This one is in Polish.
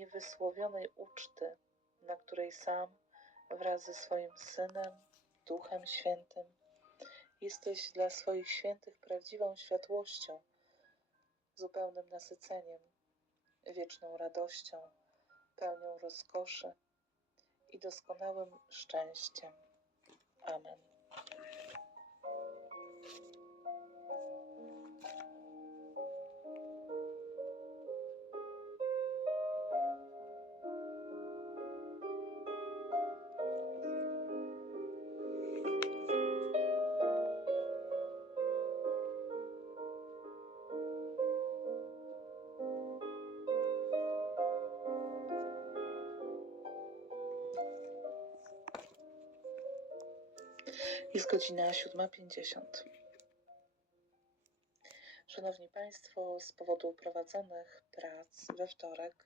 niewysłowionej uczty, na której sam wraz ze swoim Synem, Duchem Świętym, jesteś dla swoich świętych prawdziwą światłością, zupełnym nasyceniem, wieczną radością, pełnią rozkoszy i doskonałym szczęściem. Amen. Jest godzina 7.50. Szanowni Państwo, z powodu prowadzonych prac we wtorek